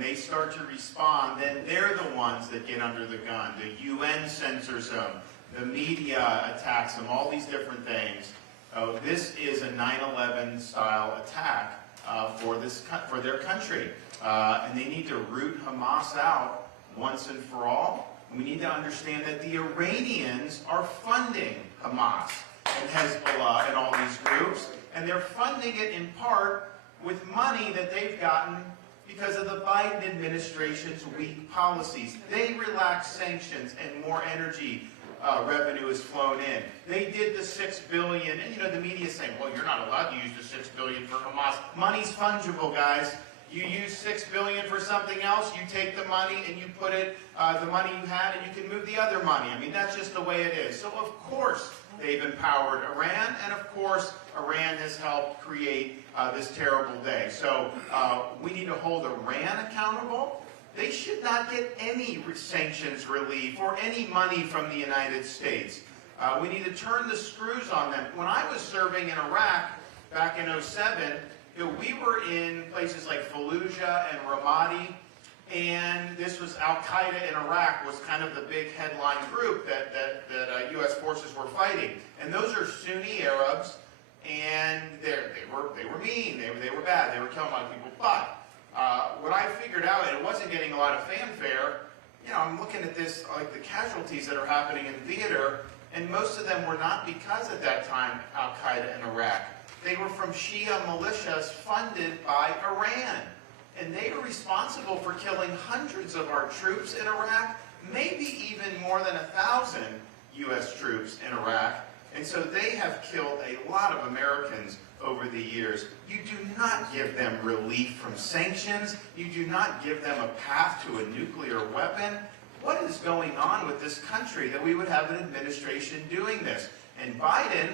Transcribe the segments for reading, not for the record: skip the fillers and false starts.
they start to respond, then they're the ones that get under the gun. The UN censors them, the media attacks them, all these different things. This is a 9/11 style attack for their country. And they need to root Hamas out once and for all. And we need to understand that the Iranians are funding Hamas and Hezbollah and all these groups. And they're funding it in part with money that they've gotten because of the Biden administration's weak policies. They relaxed sanctions and more energy revenue has flown in. They did the $6 billion, and the media is saying, well, you're not allowed to use the $6 billion for Hamas. Money's fungible, guys. You use $6 billion for something else, you take the money and you put it, the money you had, and you can move the other money. I mean, that's just the way it is. So, of course, they've empowered Iran, and of course, Iran has helped create this terrible day. So, we need to hold Iran accountable. They should not get any sanctions relief or any money from the United States. We need to turn the screws on them. When I was serving in Iraq back in 2007, we were in places like Fallujah and Ramadi, and this was Al-Qaeda in Iraq was kind of the big headline group that U.S. forces were fighting. And those are Sunni Arabs, and they were mean, they were bad, they were killing a lot of people. But what I figured out, and it wasn't getting a lot of fanfare, I'm looking at this, like the casualties that are happening in theater, and most of them were not because at that time Al-Qaeda in Iraq. They were from Shia militias funded by Iran. And they were responsible for killing hundreds of our troops in Iraq, maybe even more than 1,000 U.S. troops in Iraq. And so they have killed a lot of Americans over the years. You do not give them relief from sanctions. You do not give them a path to a nuclear weapon. What is going on with this country that we would have an administration doing this? And Biden,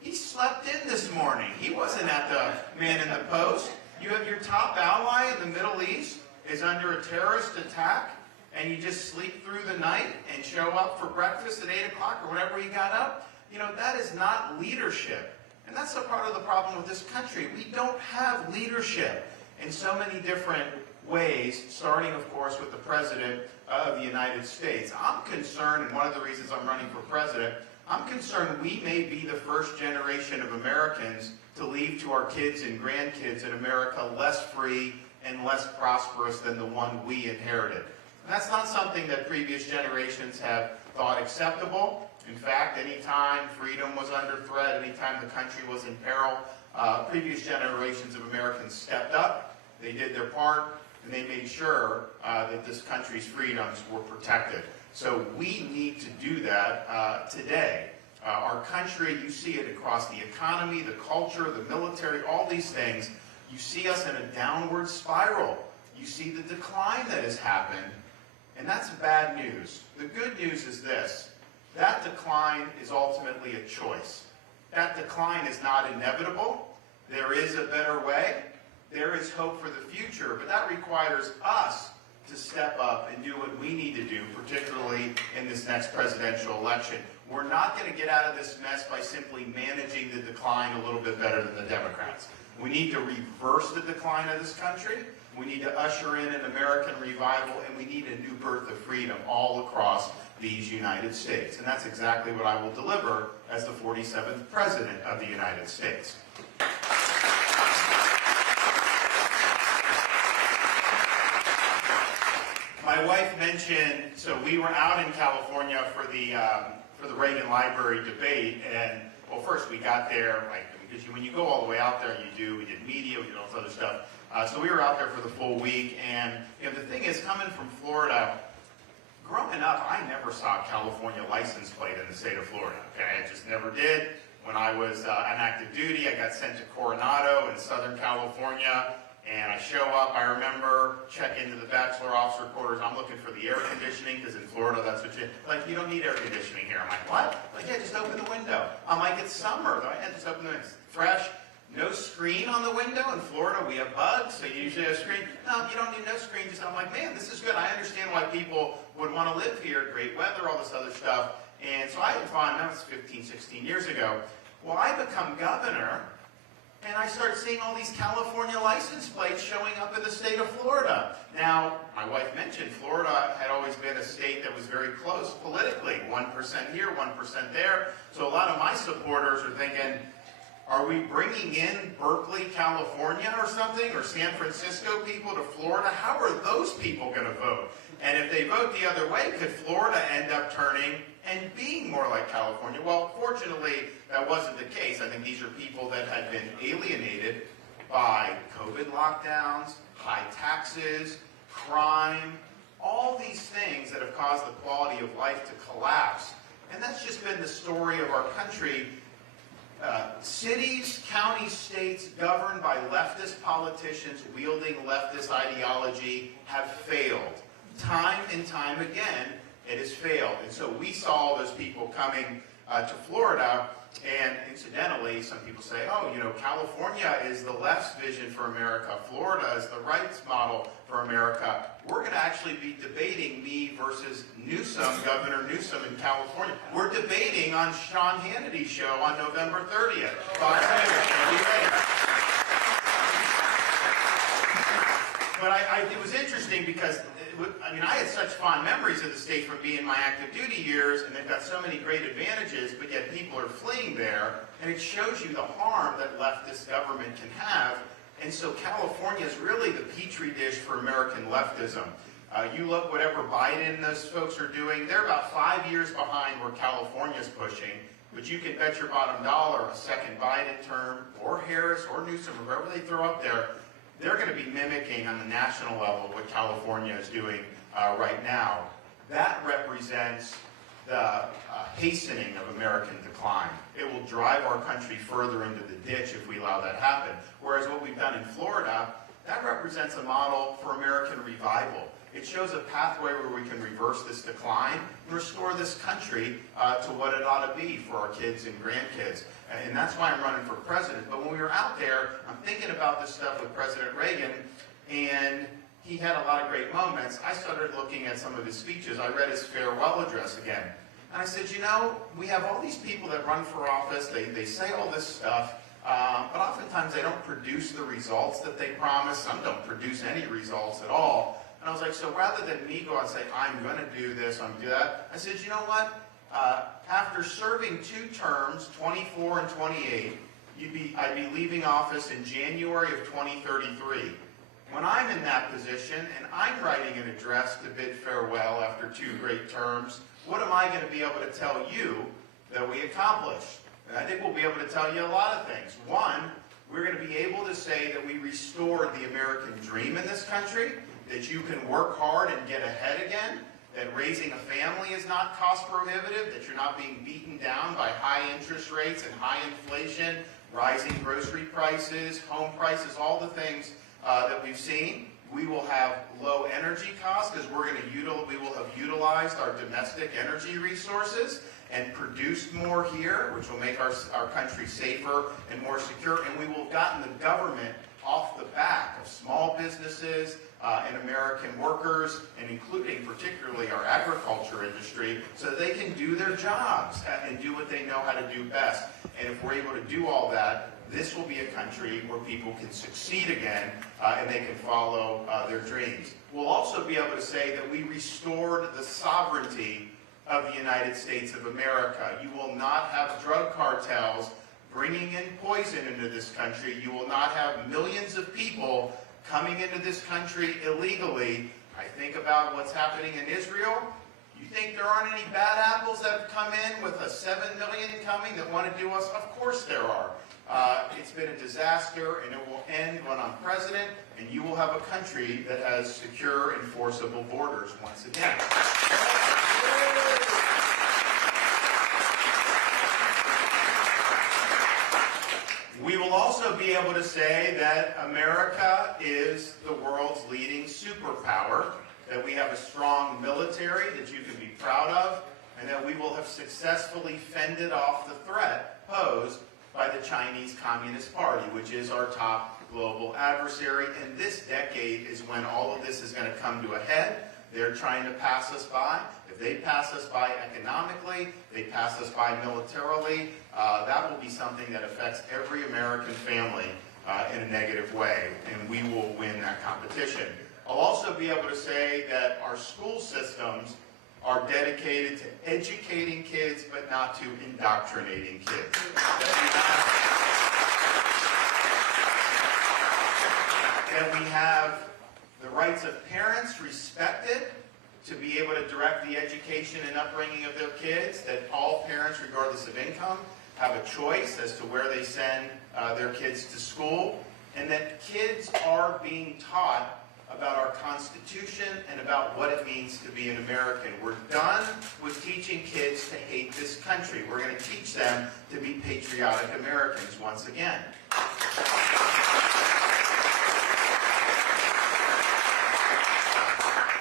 he slept in this morning. He wasn't at the man in the post. You have your top ally in the Middle East is under a terrorist attack, and you just sleep through the night and show up for breakfast at 8 o'clock or whenever you got up. That is not leadership. And that's a part of the problem with this country. We don't have leadership in so many different ways, starting, of course, with the President of the United States. I'm concerned, and one of the reasons I'm running for President, I'm concerned we may be the first generation of Americans to leave to our kids and grandkids in America less free and less prosperous than the one we inherited. And that's not something that previous generations have thought acceptable. In fact, anytime freedom was under threat, anytime the country was in peril, previous generations of Americans stepped up, they did their part, and they made sure that this country's freedoms were protected. So we need to do that today. Our country, you see it across the economy, the culture, the military, all these things. You see us in a downward spiral. You see the decline that has happened, and that's bad news. The good news is this. That decline is ultimately a choice. That decline is not inevitable. There is a better way. There is hope for the future, but that requires us to step up and do what we need to do, particularly in this next presidential election. We're not going to get out of this mess by simply managing the decline a little bit better than the Democrats. We need to reverse the decline of this country. We need to usher in an American revival, and we need a new birth of freedom all across these United States. And that's exactly what I will deliver as the 47th President of the United States. My wife mentioned, so we were out in California for the Reagan Library debate, and well, first we got there, because when you go all the way out there, we did media, we did all this other stuff. So we were out there for the full week, and the thing is, coming from Florida, growing up, I never saw a California license plate in the state of Florida. Okay, I just never did. When I was on active duty, I got sent to Coronado in Southern California. And I show up, I remember, check into the bachelor officer quarters, I'm looking for the air conditioning, because in Florida, that's what you don't need air conditioning here. I'm like, what? Like, yeah, just open the window. I'm like, it's summer, though. Yeah, just open the window. It's fresh. No screen on the window. In Florida, we have bugs, so you usually have a screen. No, you don't need no screen. Just, I'm like, man, this is good. I understand why people would want to live here. Great weather, all this other stuff. And so I had fun. That was 15, 16 years ago. Well, I become governor, and I start seeing all these California license plates showing up in the state of Florida. Now, Now, my wife mentioned Florida had always been a state that was very close politically, 1% here, 1% there. So a lot of my supporters are thinking, are we bringing in Berkeley, California or something, or San Francisco people to Florida? How are those people going to vote? And if they vote the other way, could Florida end up turning and being more like California? Well, fortunately, that wasn't the case. I think these are people that had been alienated by COVID lockdowns, high taxes, crime, all these things that have caused the quality of life to collapse. And that's just been the story of our country. Cities, counties, states governed by leftist politicians wielding leftist ideology have failed. Time and time again, it has failed. And so we saw all those people coming to Florida, and incidentally, some people say, oh, you know, California is the left's vision for America. Florida is the right's model for America. We're going to actually be debating me versus Newsom, Governor Newsom in California. We're debating on Sean Hannity's show on November 30th. Fox News. But it was interesting because, I had such fond memories of the state from being my active duty years, and they've got so many great advantages, but yet people are fleeing there, and it shows you the harm that leftist government can have. And so California is really the petri dish for American leftism. You look whatever Biden and those folks are doing, they're about 5 years behind where California's pushing, but you can bet your bottom dollar a second Biden term, or Harris, or Newsom, or whoever they throw up there, they're going to be mimicking on the national level what California is doing right now. That represents the hastening of American decline. It will drive our country further into the ditch if we allow that to happen. Whereas what we've done in Florida, that represents a model for American revival. It shows a pathway where we can reverse this decline and restore this country to what it ought to be for our kids and grandkids. And that's why I'm running for president. But when we were out there, I'm thinking about this stuff with President Reagan, and he had a lot of great moments. I started looking at some of his speeches. I read his farewell address again. And I said, you know, we have all these people that run for office. They say all this stuff, but oftentimes they don't produce the results that they promise. Some don't produce any results at all. And I was like, so rather than me go out and say, I'm going to do this, I'm going to do that, I said, you know what? After serving 2 terms, 24 and 28, I'd be leaving office in January of 2033. When I'm in that position and I'm writing an address to bid farewell after 2 great terms, what am I going to be able to tell you that we accomplished? And I think we'll be able to tell you a lot of things. One, we're going to be able to say that we restored the American dream in this country, that you can work hard and get ahead again, that raising a family is not cost prohibitive, that you're not being beaten down by high interest rates and high inflation, rising grocery prices, home prices, all the things that we've seen. We will have low energy costs because we will have utilized our domestic energy resources and produced more here, which will make our country safer and more secure. And we will have gotten the government off the back of small businesses and American workers, and including particularly our agriculture industry, so that they can do their jobs and do what they know how to do best. And if we're able to do all that, this will be a country where people can succeed again and they can follow their dreams. We'll also be able to say that we restored the sovereignty of the United States of America. You will not have drug cartels bringing in poison into this country. You will not have millions of people coming into this country illegally. I think about what's happening in Israel. You think there aren't any bad apples that have come in with a 7 million coming that want to do us? Of course there are. It's been a disaster, and it will end when I'm president, and you will have a country that has secure, enforceable borders once again. We will also be able to say that America is the world's leading superpower, that we have a strong military that you can be proud of, and that we will have successfully fended off the threat posed by the Chinese Communist Party, which is our top global adversary. And this decade is when all of this is going to come to a head. They're trying to pass us by. If they pass us by economically, they pass us by militarily, that will be something that affects every American family in a negative way, and we will win that competition. I'll also be able to say that our school systems are dedicated to educating kids, but not to indoctrinating kids. That we have the rights of parents respected, to be able to direct the education and upbringing of their kids, that all parents, regardless of income, have a choice as to where they send their kids to school, and that kids are being taught about our Constitution and about what it means to be an American. We're done with teaching kids to hate this country. We're going to teach them to be patriotic Americans once again.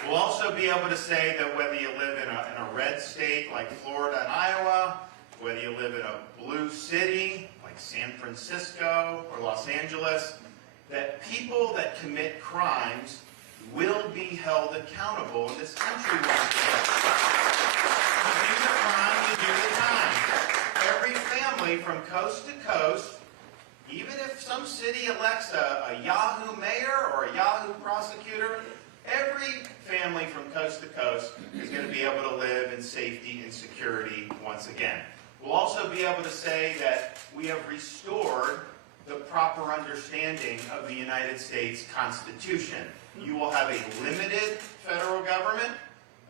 We'll also be able to say that whether you live in a red state like Florida and Iowa, whether you live in a blue city like San Francisco or Los Angeles, that people that commit crimes will be held accountable in this country once again. You do the crime, you do the time. Every family from coast to coast, even if some city elects a Yahoo mayor or a Yahoo prosecutor, every family from coast to coast is going to be able to live in safety and security once again. We'll also be able to say that we have restored the proper understanding of the United States Constitution. You will have a limited federal government,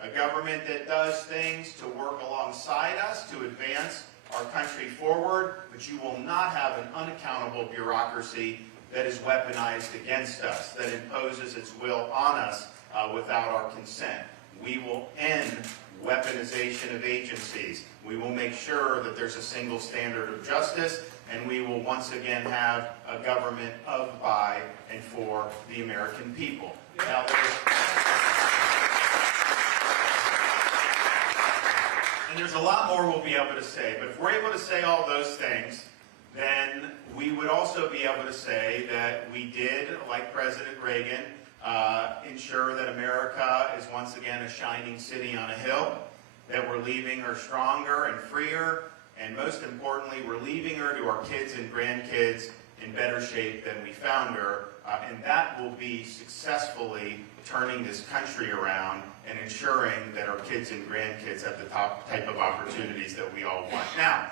a government that does things to work alongside us to advance our country forward, but you will not have an unaccountable bureaucracy that is weaponized against us, that imposes its will on us without our consent. We will end weaponization of agencies. We will make sure that there's a single standard of justice, and we will once again have a government of, by, and for the American people. Now, there's a lot more we'll be able to say, but if we're able to say all those things, then we would also be able to say that we did, like President Reagan, ensure that America is once again a shining city on a hill, that we're leaving her stronger and freer, and most importantly, we're leaving her to our kids and grandkids in better shape than we found her, and that will be successfully turning this country around and ensuring that our kids and grandkids have the type of opportunities that we all want. Now,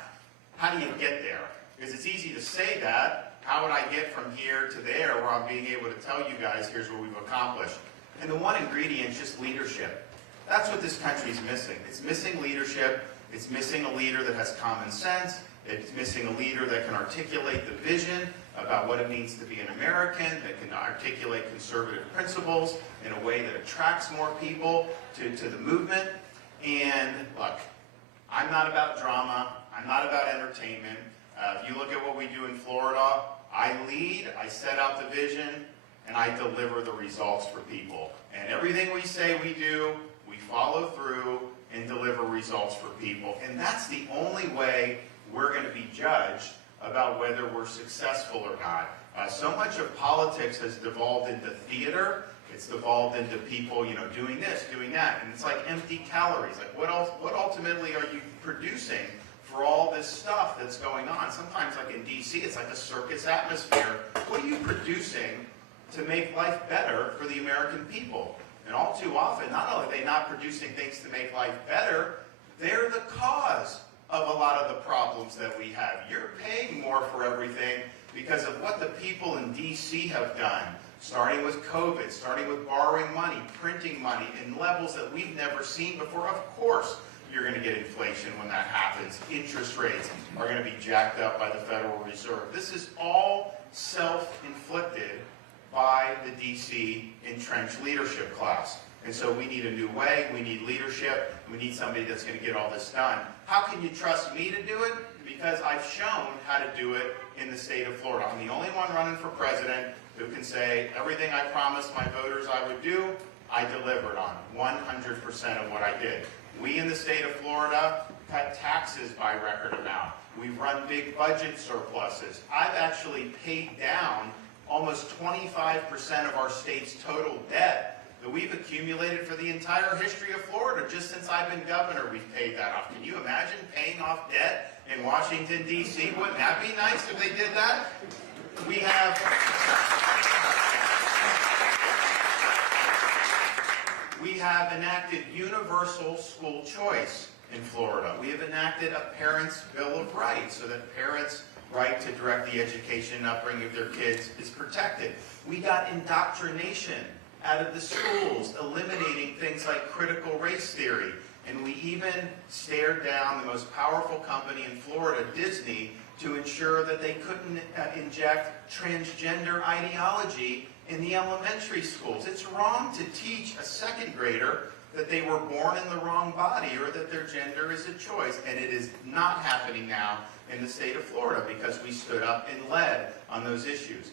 how do you get there? Because it's easy to say that. How would I get from here to there where I'm being able to tell you guys, here's what we've accomplished? And the one ingredient is just leadership. That's what this country's missing. It's missing leadership. It's missing a leader that has common sense. It's missing a leader that can articulate the vision about what it means to be an American, that can articulate conservative principles in a way that attracts more people to the movement. And look, I'm not about drama. I'm not about entertainment. If you look at what we do in Florida, I lead, I set out the vision, and I deliver the results for people. And everything we say we do, we follow through and deliver results for people. And that's the only way we're going to be judged about whether we're successful or not. So much of politics has devolved into theater. It's devolved into people, doing this, doing that. And it's like empty calories. Like, what ultimately are you producing for all this stuff that's going on? Sometimes, like in D.C., it's like a circus atmosphere. What are you producing to make life better for the American people? And all too often, not only are they not producing things to make life better, they're the cause of a lot of the problems that we have. You're paying more for everything because of what the people in D.C. have done, starting with COVID, starting with borrowing money, printing money in levels that we've never seen before. Of course, you're going to get inflation when that happens. Interest rates are going to be jacked up by the Federal Reserve. This is all self-inflicted by the D.C. entrenched leadership class. And so we need a new way, we need leadership, we need somebody that's going to get all this done. How can you trust me to do it? Because I've shown how to do it in the state of Florida. I'm the only one running for president who can say everything I promised my voters I would do, I delivered on 100% of what I did. We in the state of Florida cut taxes by record amount. We've run big budget surpluses. I've actually paid down almost 25% of our state's total debt that we've accumulated for the entire history of Florida. Just since I've been governor, we've paid that off. Can you imagine paying off debt in Washington, D.C.? Wouldn't that be nice if they did that? We have We have enacted universal school choice in Florida. We have enacted a Parents' Bill of Rights so that parents' right to direct the education and upbringing of their kids is protected. We got indoctrination out of the schools, eliminating things like critical race theory. And we even stared down the most powerful company in Florida, Disney, to ensure that they couldn't inject transgender ideology in the elementary schools. It's wrong to teach a second grader that they were born in the wrong body or that their gender is a choice. And it is not happening now in the state of Florida because we stood up and led on those issues.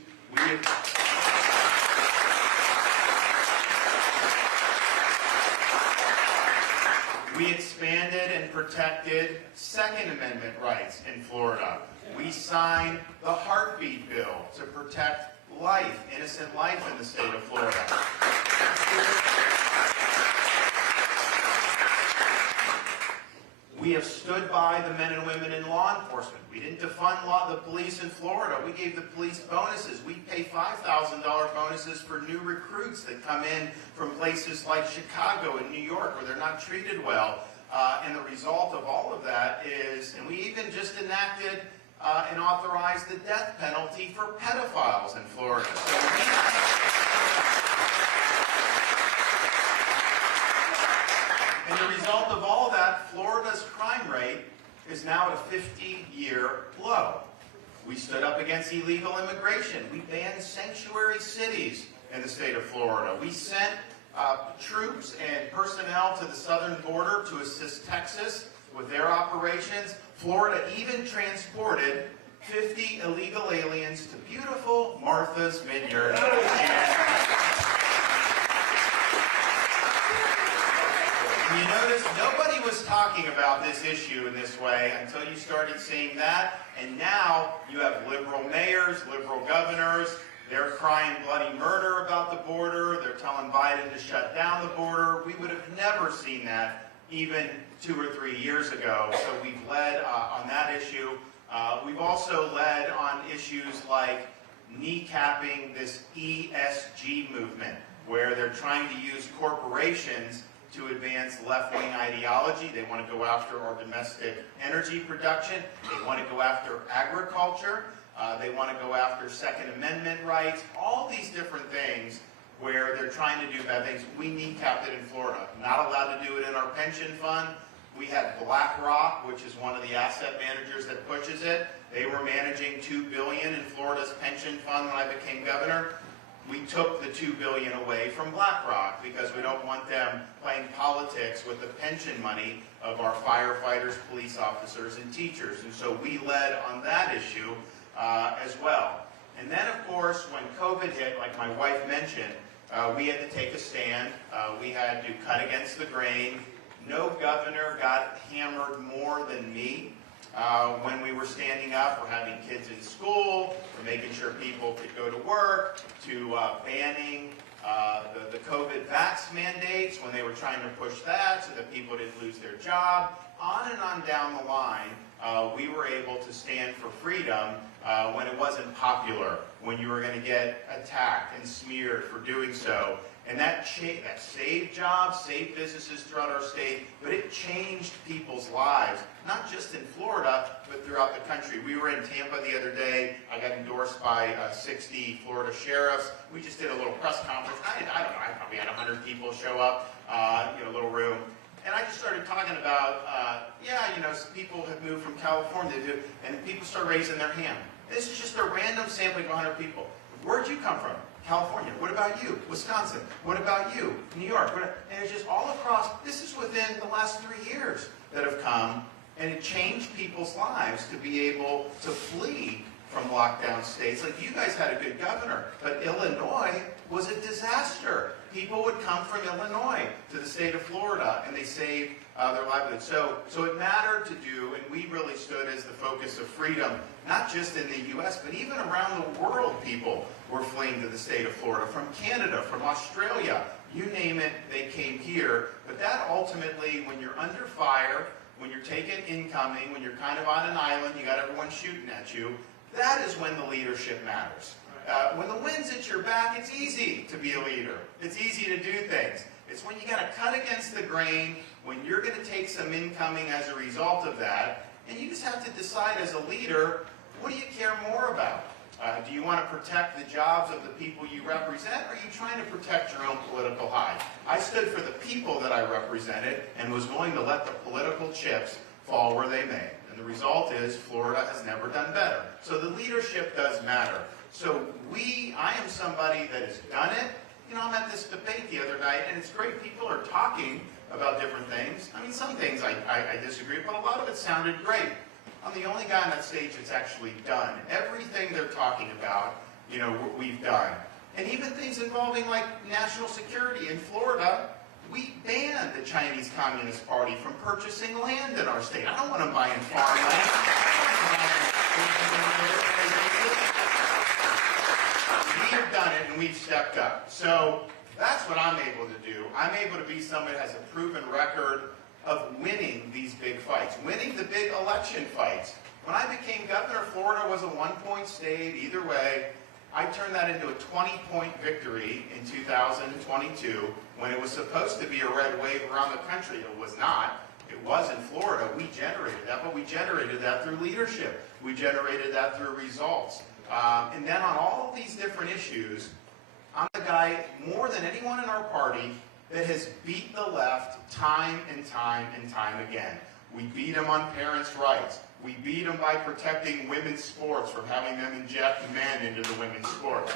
We expanded and protected Second Amendment rights in Florida. We signed the Heartbeat Bill to protect life, innocent life in the state of Florida. We have stood by the men and women in law enforcement. We didn't defund the police in Florida. We gave the police bonuses. We pay $5,000 bonuses for new recruits that come in from places like Chicago and New York where they're not treated well. And the result of all of that is, and we even just enacted and authorized the death penalty for pedophiles in Florida. And the result of all that, Florida's crime rate is now at a 50-year low. We stood up against illegal immigration. We banned sanctuary cities in the state of Florida. We sent troops and personnel to the southern border to assist Texas with their operations. Florida even transported 50 illegal aliens to beautiful Martha's Vineyard. And you notice nobody was talking about this issue in this way until you started seeing that. And now you have liberal mayors, liberal governors. They're crying bloody murder about the border. They're telling Biden to shut down the border. We would have never seen that even 2 or 3 years ago. So we've led on that issue. We've also led on issues like kneecapping this ESG movement, where they're trying to use corporations to advance left-wing ideology. They want to go after our domestic energy production. They want to go after agriculture. They want to go after Second Amendment rights. All these different things where they're trying to do bad things. We kneecapped it in Florida. Not allowed to do it in our pension fund. We had BlackRock, which is one of the asset managers that pushes it. They were managing $2 billion in Florida's pension fund when I became governor. We took the $2 billion away from BlackRock because we don't want them playing politics with the pension money of our firefighters, police officers, and teachers. And so we led on that issue as well. And then, of course, when COVID hit, like my wife mentioned, we had to take a stand. We had to cut against the grain. No governor got hammered more than me when we were standing up for having kids in school, for making sure people could go to work, to banning the COVID vax mandates when they were trying to push that so that people didn't lose their job. On and on down the line, we were able to stand for freedom when it wasn't popular, when you were going to get attacked and smeared for doing so. And that saved jobs, saved businesses throughout our state, but it changed people's lives, not just in Florida, but throughout the country. We were in Tampa the other day. I got endorsed by 60 Florida sheriffs. We just did a little press conference. I don't know, I probably had 100 people show up, a little room. And I just started talking about, people have moved from California, and people start raising their hand. This is just a random sampling of 100 people. Where'd you come from? California. What about you? Wisconsin. What about you? New York. And it's just all across. This is within the last 3 years that have come, and it changed people's lives to be able to flee from lockdown states. Like, you guys had a good governor, but Illinois was a disaster. People would come from Illinois to the state of Florida, and they saved their livelihood. So it mattered to do, and we really stood as the focus of freedom, not just in the U.S., but even around the world. People were fleeing to the state of Florida, from Canada, from Australia, you name it, they came here. But that ultimately, when you're under fire, when you're taken incoming, when you're kind of on an island, you got everyone shooting at you, that is when the leadership matters. When the wind's at your back, it's easy to be a leader. It's easy to do things. It's It's when you got to cut against the grain, when you're going to take some incoming as a result of that, and you just have to decide as a leader, what do you care more about? Do you want to protect the jobs of the people you represent, or are you trying to protect your own political hide? I stood for the people that I represented and was willing to let the political chips fall where they may. And the result is Florida has never done better. So the leadership does matter. So I am somebody that has done it. You know, I'm at this debate the other night, and it's great. People are talking about different things. I mean, some things I disagree, but a lot of it sounded great. I'm the only guy on that stage that's actually done everything they're talking about, you know, we've done. And even things involving like national security. In Florida, we banned the Chinese Communist Party from purchasing land in our state. I don't want them buying farmland. We have done it, and we've stepped up. So that's what I'm able to do. I'm able to be somebody that has a proven record of winning these big fights, winning the big election fights. When I became governor, Florida was a one-point state. Either way, I turned that into a 20-point victory in 2022 when it was supposed to be a red wave around the country. It was not. It was in Florida. We generated that, but we generated that through leadership. We generated that through results. And then on all these different issues, I'm the guy, more than anyone in our party, that has beat the left time and time and time again. We beat them on parents' rights. We beat them by protecting women's sports from having them inject men into the women's sport.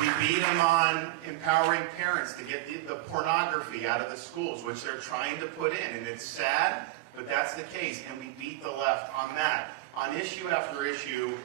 We beat them on empowering parents to get the pornography out of the schools, which they're trying to put in. And it's sad, but that's the case. And we beat the left on that. On issue after issue,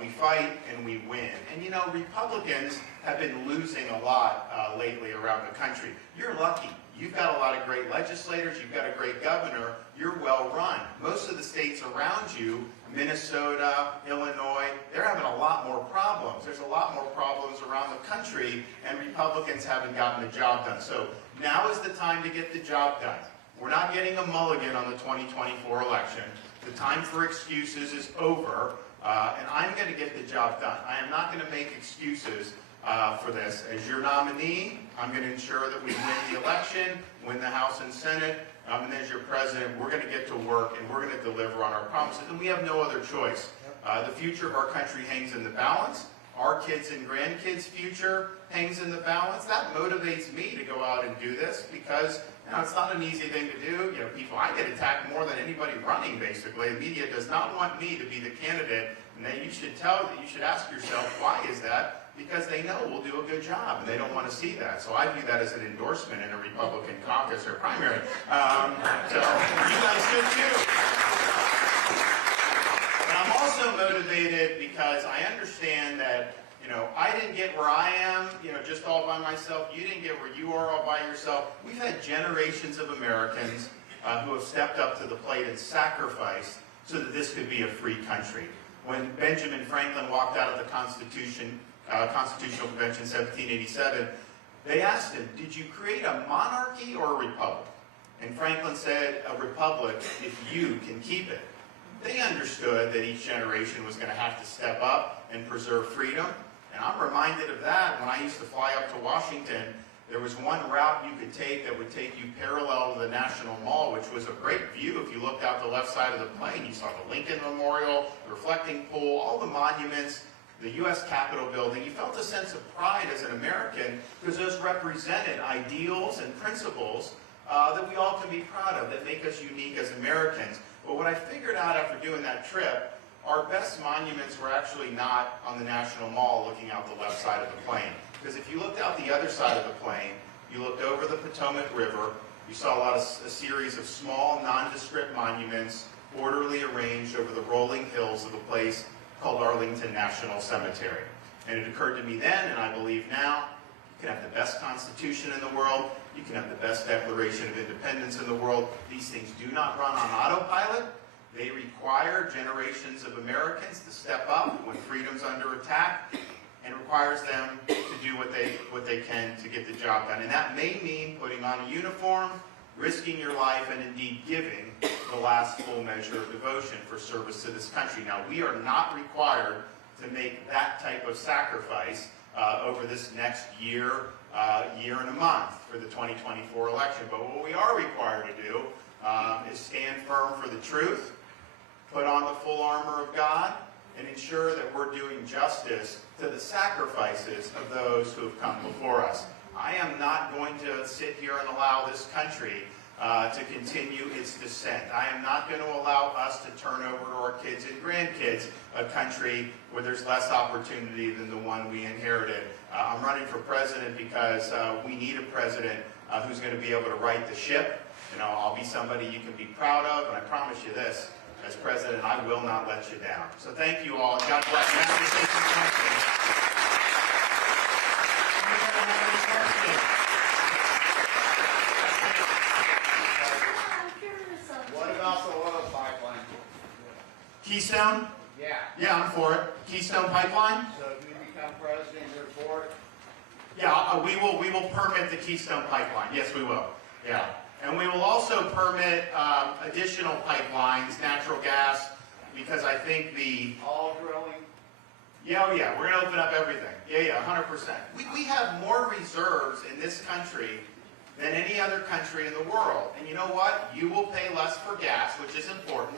we fight and we win. And you know, Republicans have been losing a lot lately around the country. You're lucky. You've got a lot of great legislators. You've got a great governor. You're well run. Most of the states around you, Minnesota, Illinois, they're having a lot more problems. There's a lot more problems around the country, and Republicans haven't gotten the job done. So now is the time to get the job done. We're not getting a mulligan on the 2024 election. The time for excuses is over. And I'm going to get the job done. I am not going to make excuses for this. As your nominee, I'm going to ensure that we win the election, win the House and Senate, and as your president, we're going to get to work and we're going to deliver on our promises. And we have no other choice. The future of our country hangs in the balance. Our kids' and grandkids' future hangs in the balance. That motivates me to go out and do this because it's not an easy thing to do. You know, I get attacked more than anybody running, basically. The media does not want me to be the candidate, and you should ask yourself, why is that? Because they know we'll do a good job, and they don't want to see that. So I view that as an endorsement in a Republican caucus or primary. So you guys should too. And I'm also motivated because I understand that I didn't get where I am, just all by myself. You didn't get where you are all by yourself. We've had generations of Americans who have stepped up to the plate and sacrificed so that this could be a free country. When Benjamin Franklin walked out of the Constitutional Convention in 1787, they asked him, did you create a monarchy or a republic? And Franklin said, a republic if you can keep it. They understood that each generation was going to have to step up and preserve freedom. And I'm reminded of that when I used to fly up to Washington. There was one route you could take that would take you parallel to the National Mall, which was a great view. If you looked out the left side of the plane, you saw the Lincoln Memorial, the reflecting pool, all the monuments, the U.S. Capitol building. You felt a sense of pride as an American because those represented ideals and principles that we all can be proud of, that make us unique as Americans. But what I figured out after doing that trip, our best monuments were actually not on the National Mall looking out the left side of the plane. Because if you looked out the other side of the plane, you looked over the Potomac River, you saw a series of small, nondescript monuments orderly arranged over the rolling hills of a place called Arlington National Cemetery. And it occurred to me then, and I believe now, you can have the best Constitution in the world, you can have the best Declaration of Independence in the world. These things do not run on autopilot. They require generations of Americans to step up when freedom's under attack, and requires them to do what they can to get the job done. And that may mean putting on a uniform, risking your life, and indeed giving the last full measure of devotion for service to this country. Now, we are not required to make that type of sacrifice over this next year, year and a month for the 2024 election. But what we are required to do is stand firm for the truth, put on the full armor of God, and ensure that we're doing justice to the sacrifices of those who have come before us. I am not going to sit here and allow this country to continue its descent. I am not going to allow us to turn over to our kids and grandkids a country where there's less opportunity than the one we inherited. I'm running for president because we need a president who's going to be able to right the ship. You know, I'll be somebody you can be proud of, and I promise you this, as president, I will not let you down. So thank you all. God bless you. What about the oil pipeline? Keystone? Yeah. Yeah, I'm for it. Keystone Pipeline? So if you become president, you're for it? Yeah, we will permit the Keystone Pipeline. Yes, we will. Yeah. And we will also permit additional pipelines, natural gas, because I think all drilling? Yeah, oh yeah, we're going to open up everything. Yeah, 100%. We have more reserves in this country than any other country in the world. And you know what? You will pay less for gas, which is important.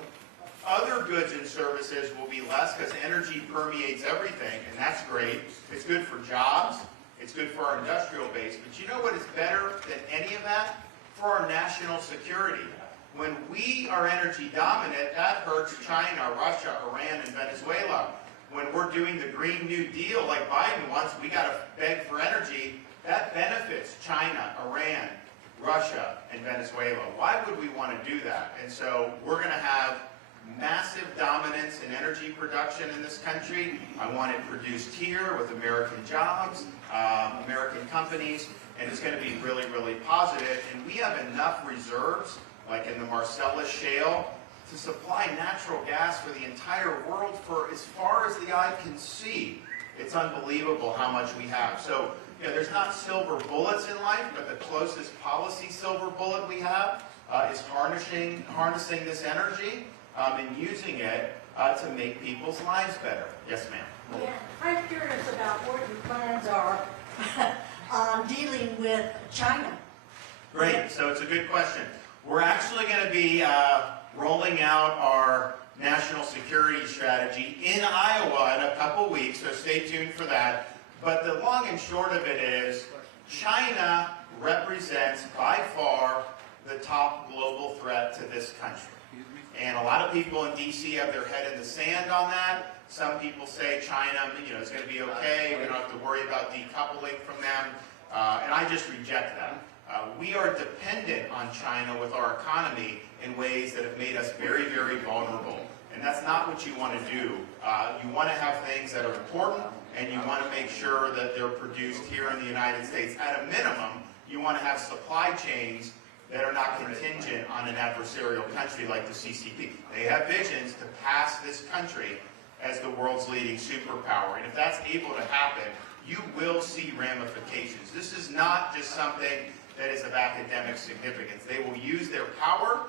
Other goods and services will be less because energy permeates everything, and that's great. It's good for jobs. It's good for our industrial base. But you know what is better than any of that? For our national security. When we are energy dominant, that hurts China, Russia, Iran, and Venezuela. When we're doing the Green New Deal like Biden wants, we got to beg for energy. That benefits China, Iran, Russia, and Venezuela. Why would we want to do that? And so we're going to have massive dominance in energy production in this country. I want it produced here with American jobs, American companies, and it's going to be really, really positive. And we have enough reserves, like in the Marcellus Shale, to supply natural gas for the entire world for as far as the eye can see. It's unbelievable how much we have. So, you know, there's not silver bullets in life, but the closest policy silver bullet we have is harnessing this energy and using it to make people's lives better. Yes, ma'am. Yeah, I'm curious about what your plans are on dealing with China. Great. So it's a good question. We're actually going to be rolling out our national security strategy in Iowa in a couple weeks, so stay tuned for that. But the long and short of it is, China represents by far the top global threat to this country. And a lot of people in D.C. have their head in the sand on that. Some people say China, you know, is going to be okay. We don't have to worry about decoupling from them. And I just reject that. We are dependent on China with our economy in ways that have made us very, very vulnerable. And that's not what you want to do. You want to have things that are important, and you want to make sure that they're produced here in the United States. At a minimum, you want to have supply chains that are not contingent on an adversarial country like the CCP. They have visions to pass this country as the world's leading superpower. And if that's able to happen, you will see ramifications. This is not just something that is of academic significance. They will use their power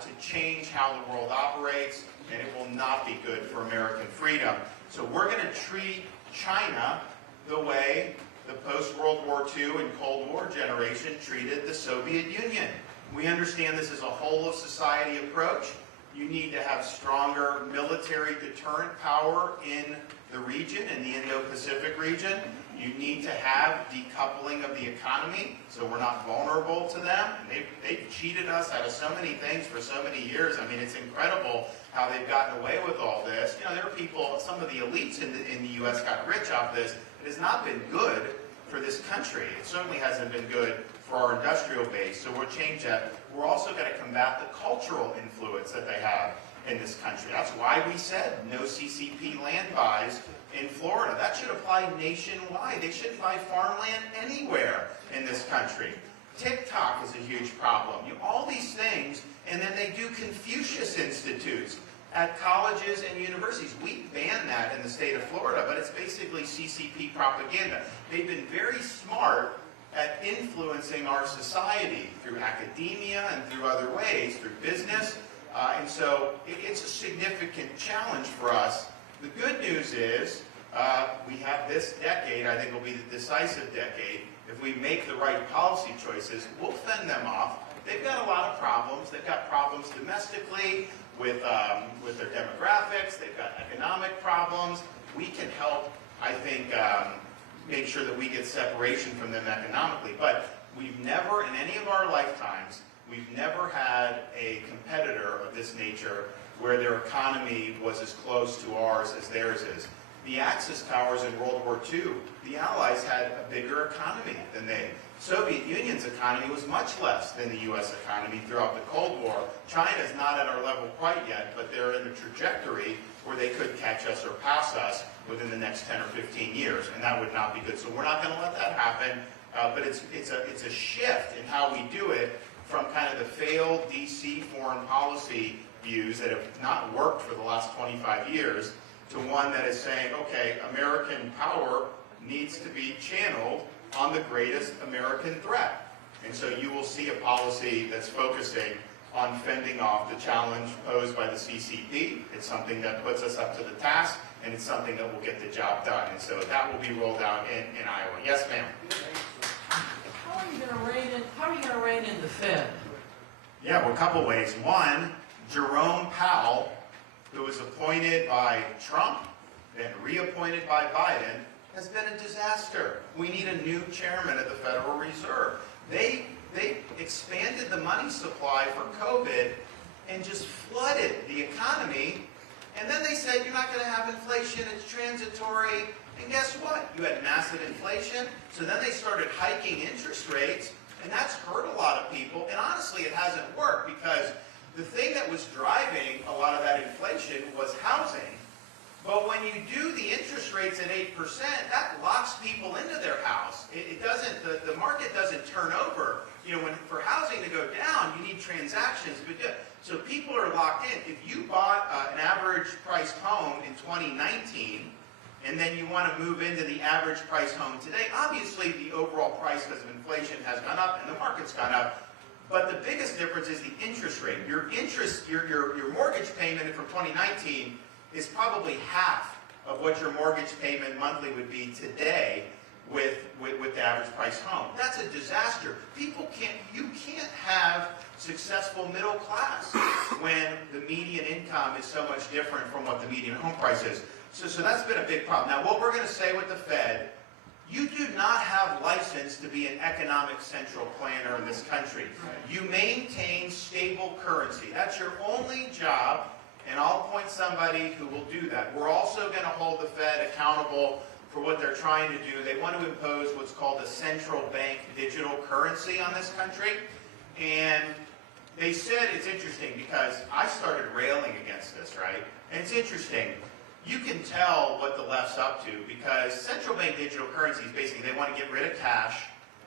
to change how the world operates, and it will not be good for American freedom. So we're going to treat China the way the post-World War II and Cold War generation treated the Soviet Union. We understand this is a whole-of-society approach. You need to have stronger military deterrent power in the region, in the Indo-Pacific region. You need to have decoupling of the economy so we're not vulnerable to them. And they've cheated us out of so many things for so many years. I mean, it's incredible how they've gotten away with all this. You know, there are people, some of the elites in the U.S. got rich off this. It has not been good for this country. It certainly hasn't been good for our industrial base, so we'll change that. We're also going to combat the cultural influence that they have in this country. That's why we said no CCP land buys in Florida. That should apply nationwide. They shouldn't buy farmland anywhere in this country. TikTok is a huge problem. All these things, and then they do Confucius Institutes at colleges and universities. We ban that in the state of Florida, but it's basically CCP propaganda. They've been very smart at influencing our society through academia and through other ways, through business. And so it's a significant challenge for us. The good news is we have this decade, I think will be the decisive decade. If we make the right policy choices, we'll fend them off. They've got a lot of problems. They've got problems domestically with their demographics. They've got economic problems. We can help, I think, make sure that we get separation from them economically. But we've never, in any of our lifetimes, we've never had a competitor of this nature where their economy was as close to ours as theirs is. The Axis powers in World War II, the Allies had a bigger economy than they. Soviet Union's economy was much less than the U.S. economy throughout the Cold War. China's not at our level quite yet, but they're in a trajectory where they could catch us or pass us within the next 10 or 15 years, and that would not be good. So we're not going to let that happen, but it's a shift in how we do it from kind of the failed D.C. foreign policy views that have not worked for the last 25 years to one that is saying, okay, American power needs to be channeled on the greatest American threat. And so you will see a policy that's focusing on fending off the challenge posed by the CCP. It's something that puts us up to the task, and it's something that will get the job done. And so that will be rolled out in Iowa. Yes, ma'am? How are you going to rein in the Fed? Yeah, well, a couple ways. One, Jerome Powell, who was appointed by Trump, then reappointed by Biden, has been a disaster. We need a new chairman of the Federal Reserve. They expanded the money supply for COVID and just flooded the economy. And then they said, you're not going to have inflation, it's transitory. And guess what? You had massive inflation. So then they started hiking interest rates, and that's hurt a lot of people. And honestly, it hasn't worked because the thing that was driving a lot of that inflation was housing. But when you do the interest rates at 8%, that locks people into their house. It doesn't, the market doesn't turn over. You know, for housing to go down, you need transactions. So people are locked in. If you bought an average priced home in 2019, and then you want to move into the average price home today, obviously the overall price because of inflation has gone up and the market's gone up. But the biggest difference is the interest rate. Your mortgage payment from 2019 is probably half of what your mortgage payment monthly would be today with the average price home. That's a disaster. You can't have successful middle class when the median income is so much different from what the median home price is. So that's been a big problem. Now what we're going to say with the Fed, you do not have license to be an economic central planner in this country. You maintain stable currency. That's your only job, and I'll appoint somebody who will do that. We're also going to hold the Fed accountable for what they're trying to do. They want to impose what's called a central bank digital currency on this country. And they said, it's interesting because I started railing against this, right? And it's interesting. You can tell what the left's up to because central bank digital currencies, basically, they want to get rid of cash,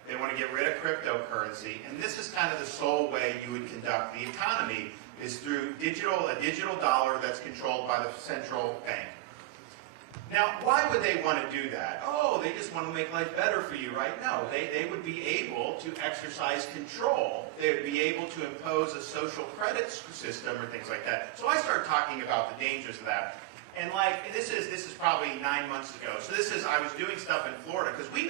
they want to get rid of cryptocurrency, and this is kind of the sole way you would conduct the economy is through a digital dollar that's controlled by the central bank. Now, why would they want to do that? Oh, they just want to make life better for you, right? No, they would be able to exercise control. They would be able to impose a social credit system or things like that. So I started talking about the dangers of that. And this is probably 9 months ago. So I was doing stuff in Florida because we're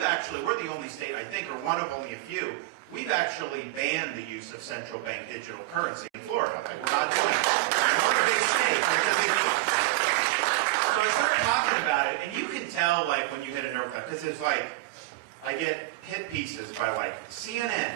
the only state, I think, or one of only a few, we've actually banned the use of central bank digital currency in Florida. We're not doing it. We're a big state. So I started talking about it, and you can tell when you hit a nerve cut, because it's I get hit pieces by CNN,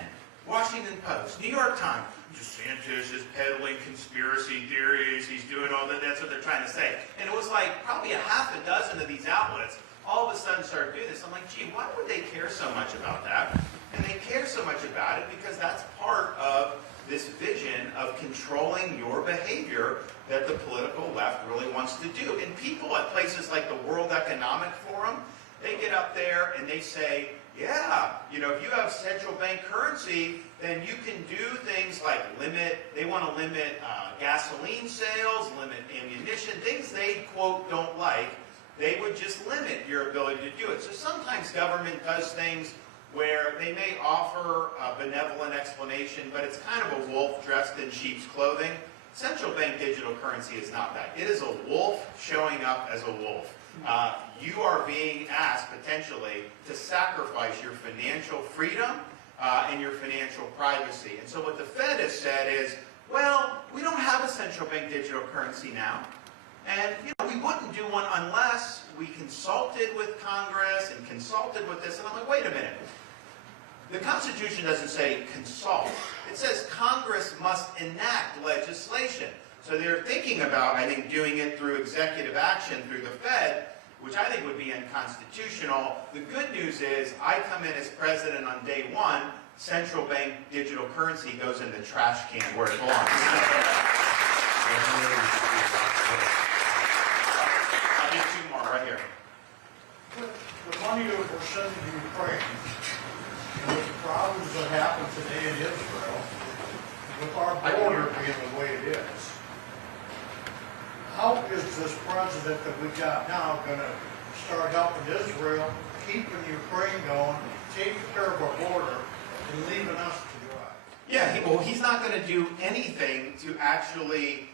Washington Post, New York Times. DeSantis is peddling conspiracy theories. He's doing all that. That's what they're trying to say. And it was probably a half a dozen of these outlets all of a sudden started doing this. I'm like, gee, why would they care so much about that? And they care so much about it because that's part of this vision of controlling your behavior that the political left really wants to do. And people at places like the World Economic Forum, they get up there and they say, yeah, if you have central bank currency, then you can do things like they want to limit gasoline sales, limit ammunition, things they, quote, don't like. They would just limit your ability to do it. So sometimes government does things where they may offer a benevolent explanation, but it's kind of a wolf dressed in sheep's clothing. Central bank digital currency is not that. It is a wolf showing up as a wolf. you are being asked potentially to sacrifice your financial freedom and your financial privacy. And so what the Fed has said is, well, we don't have a central bank digital currency now. And we wouldn't do one unless we consulted with Congress and consulted with this. And I'm like, wait a minute. The Constitution doesn't say consult. It says Congress must enact legislation. So they're thinking about, I think, doing it through executive action through the Fed, which I think would be unconstitutional. The good news is I come in as president on day one, central bank digital currency goes in the trash can where it belongs. I'll do two more right here. The money that we're sending to Ukraine, and with the problems that happen today in Israel, with our border being the way it is, how is this president that we got now going to start helping Israel, keeping Ukraine going, taking care of our border, and leaving us to dry? Yeah, well, he's not going to do anything to actually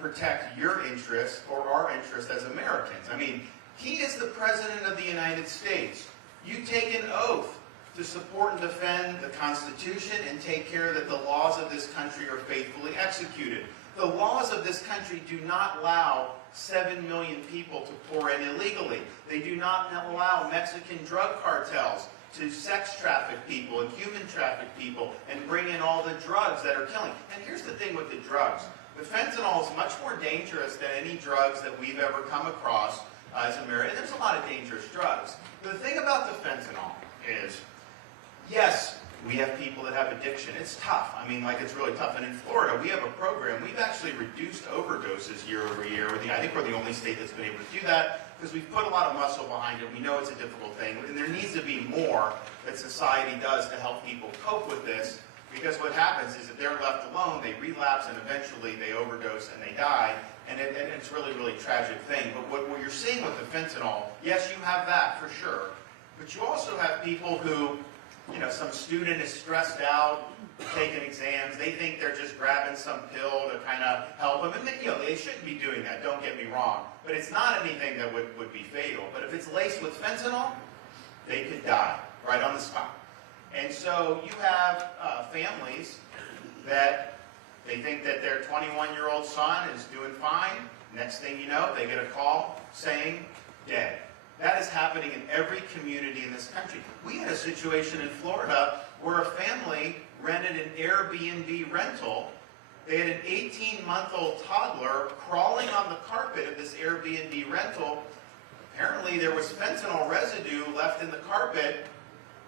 protect your interest or our interest as Americans. I mean, he is the President of the United States. You take an oath to support and defend the Constitution and take care that the laws of this country are faithfully executed. The laws of this country do not allow 7 million people to pour in illegally. They do not allow Mexican drug cartels to sex traffic people and human traffic people and bring in all the drugs that are killing. And here's the thing with the drugs. The fentanyl is much more dangerous than any drugs that we've ever come across as Americans. There's a lot of dangerous drugs. But the thing about the fentanyl is, yes, we have people that have addiction. It's tough. I mean, like, it's really tough. And in Florida, we have a program. We've actually reduced overdoses year over year. I think we're the only state that's been able to do that because we've put a lot of muscle behind it. We know it's a difficult thing. And there needs to be more that society does to help people cope with this, because what happens is if they're left alone, they relapse and eventually they overdose and they die. And it's really, really tragic thing. But what you're seeing with the fentanyl, yes, you have that for sure. But you also have people who, some student is stressed out, taking exams. They think they're just grabbing some pill to kind of help them. And they shouldn't be doing that, don't get me wrong. But it's not anything that would be fatal. But if it's laced with fentanyl, they could die right on the spot. And so you have families that they think that their 21-year-old son is doing fine. Next thing you know, they get a call saying dead. That is happening in every community in this country. We had a situation in Florida where a family rented an Airbnb rental. They had an 18-month-old toddler crawling on the carpet of this Airbnb rental. Apparently there was fentanyl residue left in the carpet.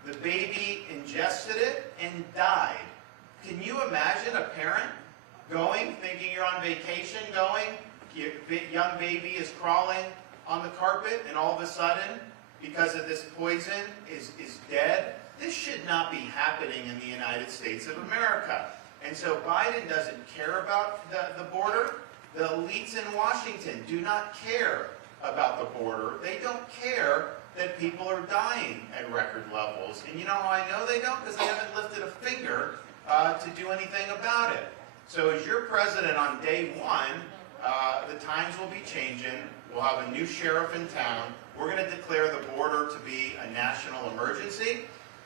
The baby ingested it and died. Can you imagine a parent going, thinking you're on vacation, going, your young baby is crawling on the carpet, and all of a sudden, because of this poison, is dead? This should not be happening in the United States of America. And so Biden doesn't care about the border. The elites in Washington do not care about the border. They don't care that people are dying at record levels. And you know how I know they don't? Because they haven't lifted a finger to do anything about it. So as your president on day one, the times will be changing. We'll have a new sheriff in town. We're going to declare the border to be a national emergency.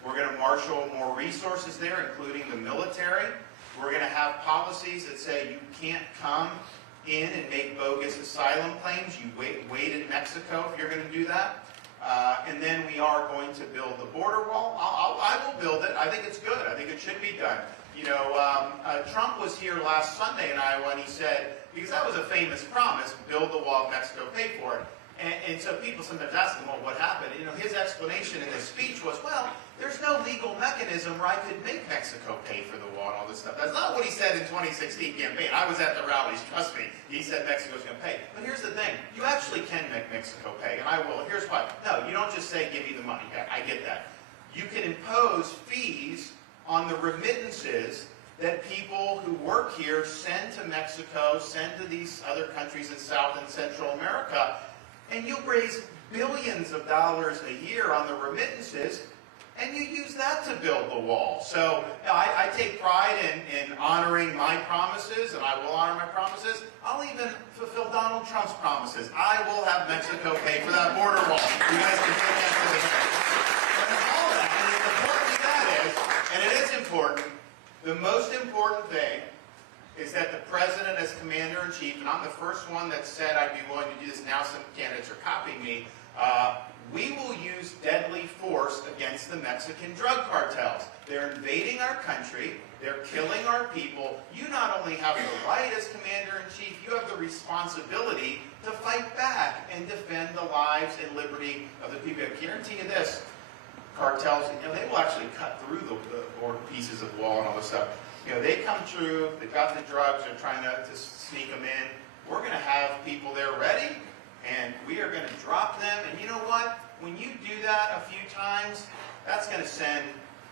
We're going to marshal more resources there, including the military. We're going to have policies that say you can't come in and make bogus asylum claims. You wait in Mexico if you're going to do that. And then we are going to build the border wall. I will build it. I think it's good. I think it should be done. Trump was here last Sunday in Iowa, and he said, because that was a famous promise, build the wall, Mexico pay for it. And so people sometimes ask him, well, what happened? His explanation in his speech was, well, there's no legal mechanism where I could make Mexico pay for the wall and all this stuff. That's not what he said in 2016 campaign. I was at the rallies, trust me. He said Mexico's going to pay. But here's the thing. You actually can make Mexico pay, and I will. Here's why. No, you don't just say, give me the money. I get that. You can impose fees on the remittances that people who work here send to Mexico, send to these other countries in South and Central America, and you'll raise billions of dollars a year on the remittances, and you use that to build the wall. So I take pride in honoring my promises, and I will honor my promises. I'll even fulfill Donald Trump's promises. I will have Mexico pay for that border wall. You guys can take that to the bank. But all that, and as important as that is, and it is important, the most important thing is that the president as commander-in-chief, and I'm the first one that said I'd be willing to do this, now some candidates are copying me, we will use deadly force against the Mexican drug cartels. They're invading our country. They're killing our people. You not only have the right as commander-in-chief, you have the responsibility to fight back and defend the lives and liberty of the people. I guarantee you this, cartels, they will actually cut through the pieces of wall and all this stuff. They come through, they've got the drugs, they're trying to sneak them in. We're going to have people there ready, and we are going to drop them. And you know what? When you do that a few times, that's going to send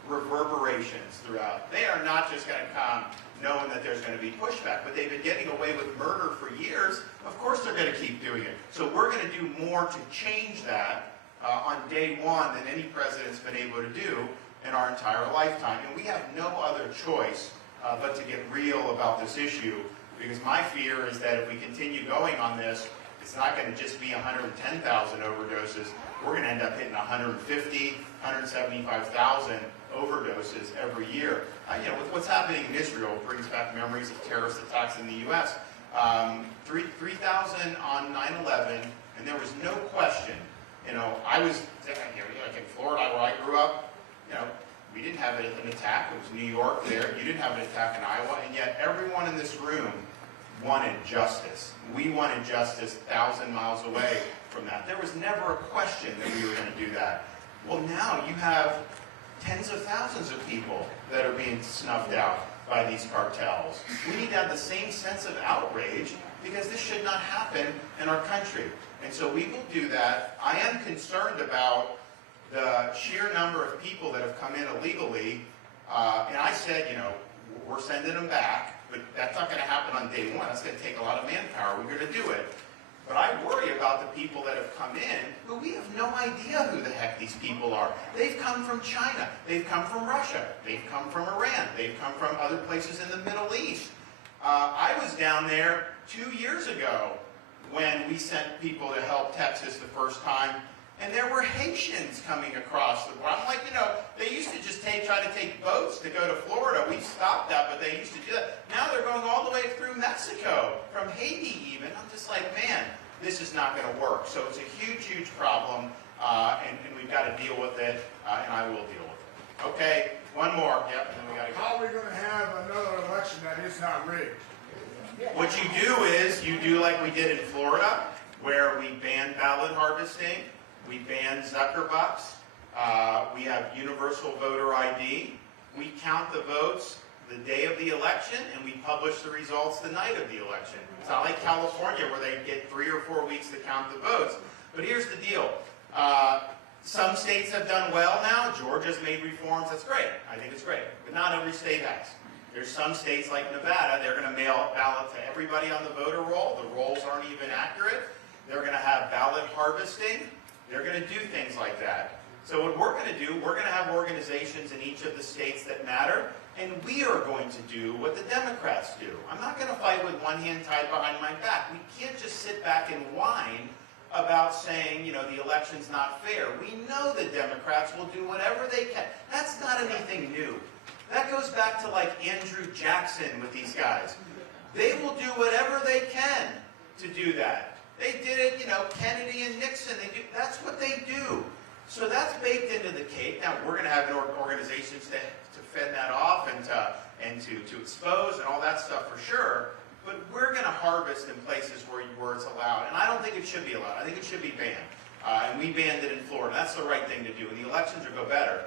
reverberations throughout. They are not just going to come knowing that there's going to be pushback, but they've been getting away with murder for years. Of course they're going to keep doing it. So we're going to do more to change that on day one than any president's been able to do in our entire lifetime. And we have no other choice but to get real about this issue, because my fear is that if we continue going on this, it's not going to just be 110,000 overdoses. We're going to end up hitting 150, 175,000 overdoses every year. With what's happening in Israel, it brings back memories of terrorist attacks in the U.S. 3,000 on 9/11, and there was no question. I was like in Florida where I grew up. We didn't have an attack. It was New York there. You didn't have an attack in Iowa, and yet everyone in this room wanted justice. We wanted justice 1,000 miles away from that. There was never a question that we were going to do that. Well, now you have tens of thousands of people that are being snuffed out by these cartels. We need to have the same sense of outrage, because this should not happen in our country. And so we will do that. I am concerned about the sheer number of people that have come in illegally. And I said, we're sending them back. But that's not going to happen on day one. That's going to take a lot of manpower. We're going to do it. But I worry about the people that have come in who we have no idea who the heck these people are. They've come from China. They've come from Russia. They've come from Iran. They've come from other places in the Middle East. I was down there 2 years ago when we sent people to help Texas the first time. And there were Haitians coming across the border. I'm like, they used to just try to take boats to go to Florida. We've stopped that, but they used to do that. Now they're going all the way through Mexico, from Haiti even. I'm just like, man, this is not going to work. So it's a huge, huge problem, and we've got to deal with it, and I will deal with it. Okay, one more. Yep, and then we got to go. How are we going to have another election that is not rigged? What you do is, you do like we did in Florida, where we banned ballot harvesting. We banned Zuckerbucks. We have universal voter ID. We count the votes the day of the election, and we publish the results the night of the election. It's not like California where they get 3 or 4 weeks to count the votes. But here's the deal. Some states have done well now. Georgia's made reforms. That's great. I think it's great. But not every state has. There's some states like Nevada, they're going to mail ballot to everybody on the voter roll. The rolls aren't even accurate. They're going to have ballot harvesting. They're going to do things like that. So what we're going to do, we're going to have organizations in each of the states that matter, and we are going to do what the Democrats do. I'm not going to fight with one hand tied behind my back. We can't just sit back and whine about saying, the election's not fair. We know the Democrats will do whatever they can. That's not anything new. That goes back to like Andrew Jackson with these guys. They will do whatever they can to do that. They did it, Kennedy and Nixon, that's what they do. So that's baked into the cake. Now, we're going to have organizations to fend that off and to expose and all that stuff for sure, but we're going to harvest in places where it's allowed. And I don't think it should be allowed. I think it should be banned. And we banned it in Florida. That's the right thing to do, and the elections will go better.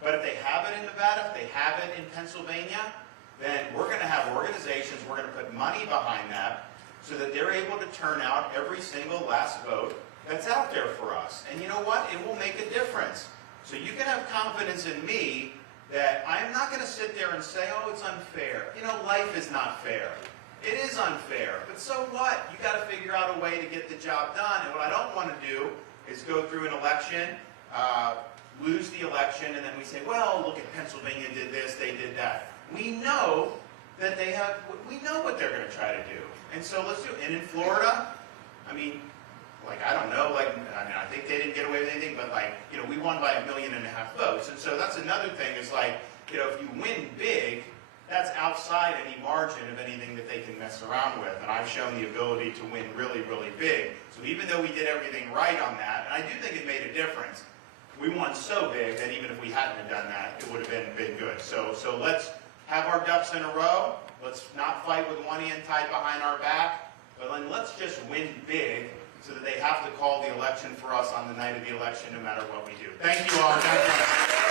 But if they have it in Nevada, if they have it in Pennsylvania, then we're going to have organizations, we're going to put money behind that, so that they're able to turn out every single last vote that's out there for us. And you know what? It will make a difference. So you can have confidence in me that I'm not going to sit there and say, oh, it's unfair. Life is not fair. It is unfair. But so what? You got to figure out a way to get the job done. And what I don't want to do is go through an election lose the election, and then we say, well, look at Pennsylvania did this, they did that. We know that we know what they're going to try to do. And so let's do it. And in Florida, I mean, like, I don't know, like, I think they didn't get away with anything, but like, we won by 1.5 million votes. And so that's another thing is like, if you win big, that's outside any margin of anything that they can mess around with. And I've shown the ability to win really, really big. So even though we did everything right on that, and I do think it made a difference, we won so big that even if we hadn't have done that, it would have been good. So let's have our ducks in a row. Let's not fight with one hand tied behind our back, but then let's just win big so that they have to call the election for us on the night of the election no matter what we do. Thank you all.